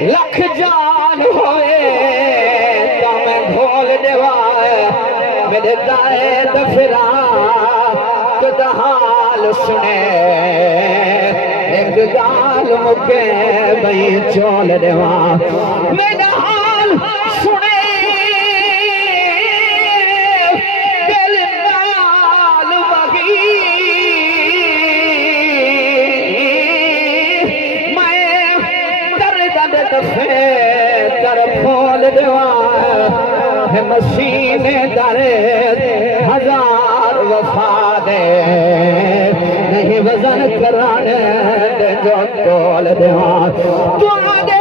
لکھ جان ہوئے تو میں گھول دیوا میرے دائے دفرا تو دحال سنے ایک گال مکے بھئی چول دیوا میرا حال سنے دل نال بگی میں درد دفے در پھول دیوا ہے مسیح در ہزار وفا دے نہیں وزن کرانے دے جو تول دیوا دعا دے